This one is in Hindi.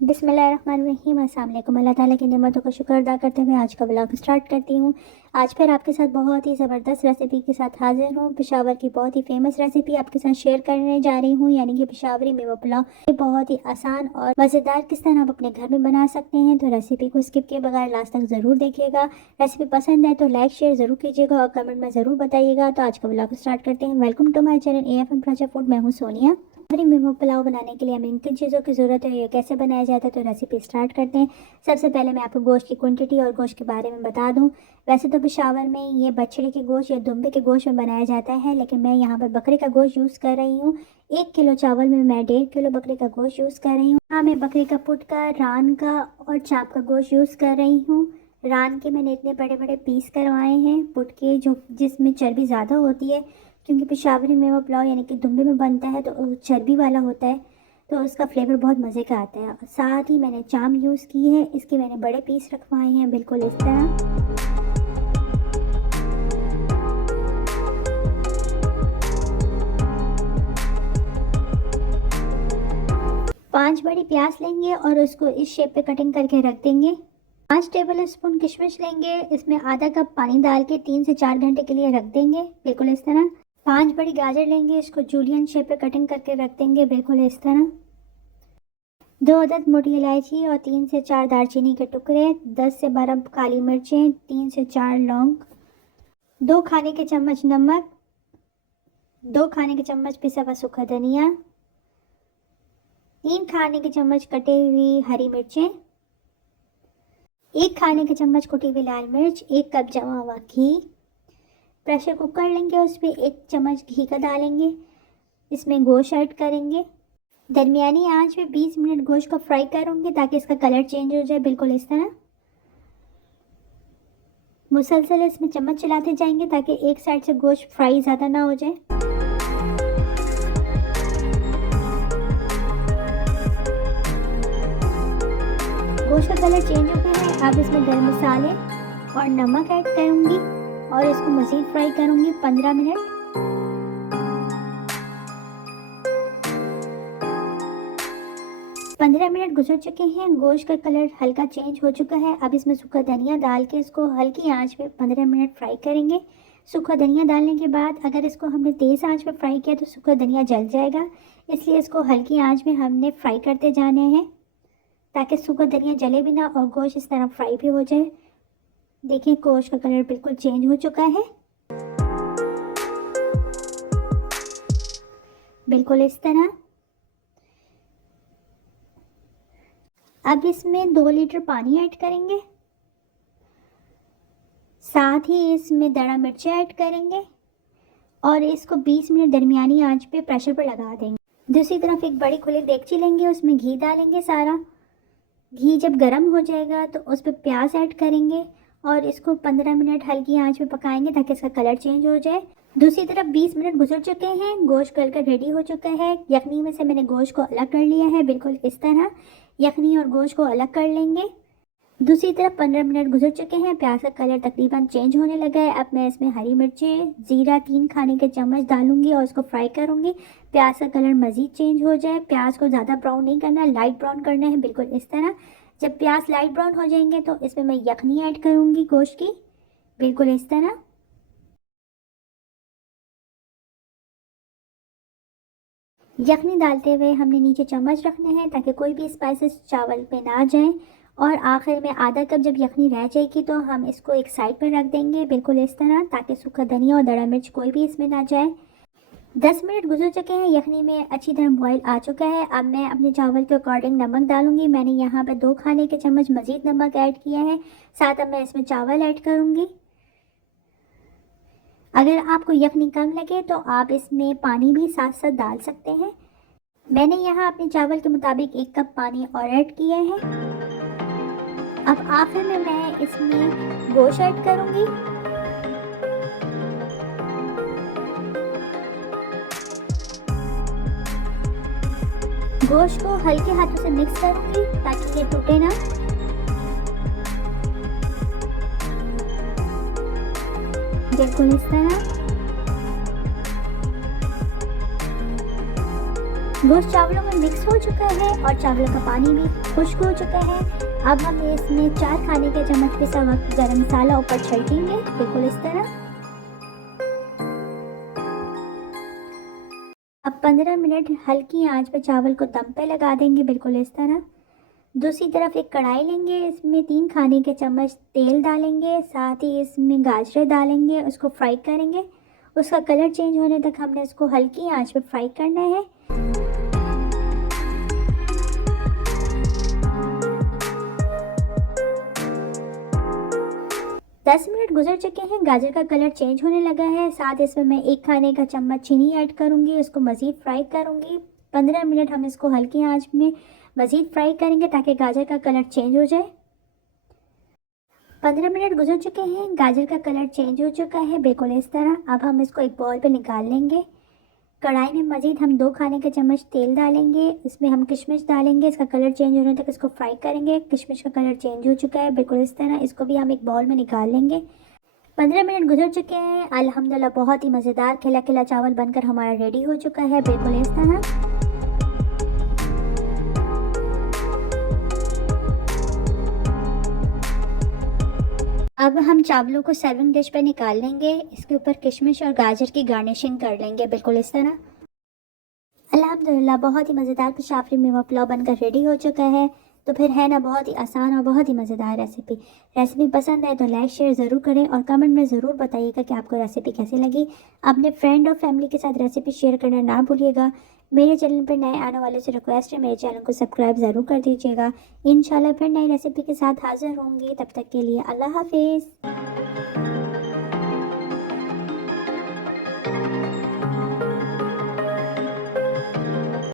बिस्मिल्लाहिर्रहमानिर्रहीम। अस्सलाम वालेकुम। अल्लाह ताला की नेमतों का शुक्र अदा करते हुए आज का ब्लॉग स्टार्ट करती हूँ। आज फिर आपके साथ बहुत ही ज़बरदस्त रेसिपी के साथ हाजिर हूँ। पेशावर की बहुत ही फेमस रेसिपी आपके साथ शेयर करने जा रही हूँ, यानी कि पेशावरी मेवा पुलाव। ये बहुत ही आसान और मज़ेदार किस तरह आप अपने घर में बना सकते हैं, तो रेसिपी को स्किप किए बगैर लास्ट तक ज़रूर देखिएगा। रेसिपी पसंद है तो लाइक शेयर ज़रूर कीजिएगा और कमेंट में ज़रूर बताइएगा। तो आज का ब्लॉग स्टार्ट करते हैं। Welcome to my channel AFM प्राचा फूड। मैं हूँ सोनिया। हमारी मेवा पुलाव बनाने के लिए हमें इन किन चीज़ों की ज़रूरत है, ये कैसे बनाया जाता है, तो रेसिपी स्टार्ट करते हैं। सबसे पहले मैं आपको गोश्त की क्वांटिटी और गोश्त के बारे में बता दूं। वैसे तो पेशावर में ये बछड़े के गोश्त या दुम्बे के गोश्त में बनाया जाता है, लेकिन मैं यहाँ पर बकरे का गोश्त यूज़ कर रही हूँ। 1 किलो चावल में मैं 1.5 किलो बकरे का गोश्त यूज़ कर रही हूँ। हाँ, मैं बकरे का पुट का, रान का और चाप का गोश्त यूज़ कर रही हूँ। रान के मैंने इतने बड़े बड़े पीस करवाए हैं, पुट के जो जिसमें चर्बी ज़्यादा होती है, क्योंकि पेशावरी मेवा पुलाव यानी कि दुम्बे में बनता है तो चर्बी वाला होता है, तो उसका फ्लेवर बहुत मज़े का आता है। साथ ही मैंने चाम यूज़ की है, इसके मैंने बड़े पीस रखवाए हैं बिल्कुल इस तरह। 5 बड़ी प्याज लेंगे और उसको इस शेप पे कटिंग करके रख देंगे। 5 टेबल स्पून किशमिश लेंगे, इसमें आधा कप पानी डाल के 3 से 4 घंटे के लिए रख देंगे बिल्कुल इस तरह। 5 बड़ी गाजर लेंगे, इसको जूलियन शेप पे कटिंग करके रख देंगे बिल्कुल इस तरह। 2 अदद मोटी इलायची और 3 से 4 दालचीनी के टुकड़े, 10 से 12 काली मिर्चें, 3 से 4 लौंग, 2 खाने के चम्मच नमक, 2 खाने के चम्मच पिसा हुआ सूखा धनिया, 3 खाने के चम्मच कटे हुई हरी मिर्चें, 1 खाने के चम्मच कुटी हुई लाल मिर्च, 1 कप जमा हुआ घी। प्रेशर कुकर लेंगे, उसमें 1 चम्मच घी का डालेंगे, इसमें गोश्त ऐड करेंगे। दरमियानी आंच पे 20 मिनट गोश्त को फ्राई करूँगी ताकि इसका कलर चेंज हो जाए बिल्कुल इस तरह। मुसलसल इसमें चम्मच चलाते जाएंगे ताकि एक साइड से गोश्त फ्राई ज़्यादा ना हो जाए। गोश्त का कलर चेंज हो गया है, अब इसमें गरम मसाले और नमक ऐड करूँगी और इसको मज़ीद फ्राई करूँगी 15 मिनट। 15 मिनट गुजर चुके हैं, गोश्त का कलर हल्का चेंज हो चुका है। अब इसमें सूखा धनिया डाल के इसको हल्की आंच पे 15 मिनट फ्राई करेंगे। सूखा धनिया डालने के बाद अगर इसको हमने तेज़ आंच पे फ्राई किया तो सूखा धनिया जल जाएगा, इसलिए इसको हल्की आंच में हमने फ्राई करते जाने हैं ताकि सूखा धनिया जले भी ना और गोश्त इस तरह फ्राई भी हो जाए। देखिए गोश्त का कलर बिल्कुल चेंज हो चुका है बिल्कुल इस तरह। अब इसमें 2 लीटर पानी ऐड करेंगे, साथ ही इसमें दड़ा मिर्ची ऐड करेंगे और इसको 20 मिनट दरमियानी आंच पे प्रेशर पर लगा देंगे। दूसरी तरफ एक बड़ी खुली देगची लेंगे, उसमें घी डालेंगे सारा। घी जब गर्म हो जाएगा तो उस पर प्याज ऐड करेंगे और इसको 15 मिनट हल्की आंच में पकाएंगे ताकि इसका कलर चेंज हो जाए। दूसरी तरफ 20 मिनट गुजर चुके हैं, गोश्त गलकर रेडी हो चुका है। यखनी में से मैंने गोश्त को अलग कर लिया है बिल्कुल इस तरह। यखनी और गोश्त को अलग कर लेंगे। दूसरी तरफ 15 मिनट गुजर चुके हैं, प्याज का कलर तकरीबन चेंज होने लगा है। अब मैं इसमें हरी मिर्चें, ज़ीरा 3 खाने के चम्मच डालूंगी और इसको फ्राई करूंगी। प्याज का कलर मज़ीद चेंज हो जाए। प्याज को ज़्यादा ब्राउन नहीं करना, लाइट ब्राउन करना है बिल्कुल इस तरह। जब प्याज लाइट ब्राउन हो जाएंगे तो इसमें मैं यखनी ऐड करूँगी गोश्त की बिल्कुल इस तरह। यखनी डालते हुए हमने नीचे चम्मच रखने हैं ताकि कोई भी स्पाइसेस चावल पे ना जाए। और आखिर में आधा कप जब यखनी रह जाएगी तो हम इसको एक साइड पर रख देंगे बिल्कुल इस तरह ताकि सूखा धनिया और दड़ा मिर्च कोई भी इसमें ना जाए। 10 मिनट गुजर चुके हैं, यखनी में अच्छी तरह बॉईल आ चुका है। अब मैं अपने चावल के अकॉर्डिंग नमक डालूंगी। मैंने यहाँ पर 2 खाने के चम्मच मज़ीद नमक ऐड किया है। साथ अब मैं इसमें चावल ऐड करूँगी। अगर आपको यखनी कम लगे तो आप इसमें पानी भी साथ साथ डाल सकते हैं। मैंने यहाँ अपने चावल के मुताबिक 1 कप पानी और ऐड किया है। अब आखिर में मैं इसमें गोश्त ऐड करूँगी। गोश्त को हल्के हाथों से मिक्स करूँगी ताकि ये टूटे ना। बिल्कुल इस तरह। गोश्त चावलों में मिक्स हो चुका है और चावलों का पानी भी खुश्क हो चुका है। अब हम इसमें 4 खाने के चम्मच पिसा हुआ गरम मसाला ऊपर छिड़केंगे, बिल्कुल इस तरह। अब 15 मिनट हल्की आंच पर चावल को दम पे लगा देंगे, बिल्कुल इस तरह। दूसरी तरफ एक कढ़ाई लेंगे, इसमें 3 खाने के चम्मच तेल डालेंगे, साथ ही इसमें गाजरें डालेंगे, उसको फ्राई करेंगे। उसका कलर चेंज होने तक हमने इसको हल्की आंच पे फ्राई करना है। 10 मिनट गुजर चुके हैं, गाजर का कलर चेंज होने लगा है। साथ इसमें मैं 1 खाने का चम्मच चीनी ऐड करूंगी, उसको मज़ीद फ्राई करूंगी। 15 मिनट हम इसको हल्की आंच में मज़ीद फ्राई करेंगे ताकि गाजर का कलर चेंज हो जाए। 15 मिनट गुजर चुके हैं, गाजर का कलर चेंज हो चुका है, बिल्कुल इस तरह। अब हम इसको एक बाउल पे निकाल लेंगे। कढ़ाई में मज़ीद हम 2 खाने के चम्मच तेल डालेंगे, इसमें हम किशमिश डालेंगे, इसका कलर चेंज होने तक इसको फ्राई करेंगे। किशमिश का कलर चेंज हो चुका है, बिल्कुल इस तरह। इसको भी हम एक बाउल में निकाल लेंगे। 15 मिनट गुजर चुके हैं, अल्हम्दुलिल्लाह बहुत ही मज़ेदार खिला खिला चावल बनकर हमारा रेडी हो चुका है, बिल्कुल इस तरह। अब हम चावलों को सर्विंग डिश पे निकाल लेंगे, इसके ऊपर किशमिश और गाजर की गार्निशिंग कर लेंगे, बिल्कुल इस तरह। अल्हम्दुलिल्लाह बहुत ही मज़ेदार पेशावरी मीठा पुलाव बनकर रेडी हो चुका है। तो फिर है ना, बहुत ही आसान और बहुत ही मज़ेदार रेसिपी पसंद है तो लाइक शेयर ज़रूर करें और कमेंट में ज़रूर बताइएगा कि आपको रेसिपी कैसी लगी। अपने फ्रेंड और फैमिली के साथ रेसिपी शेयर करना ना भूलिएगा। मेरे चैनल पर नए आने वाले से रिक्वेस्ट है, मेरे चैनल को सब्सक्राइब ज़रूर कर दीजिएगा। इंशाल्लाह फिर नई रेसिपी के साथ हाजिर होंगी, तब तक के लिए अल्लाह हाफिज़।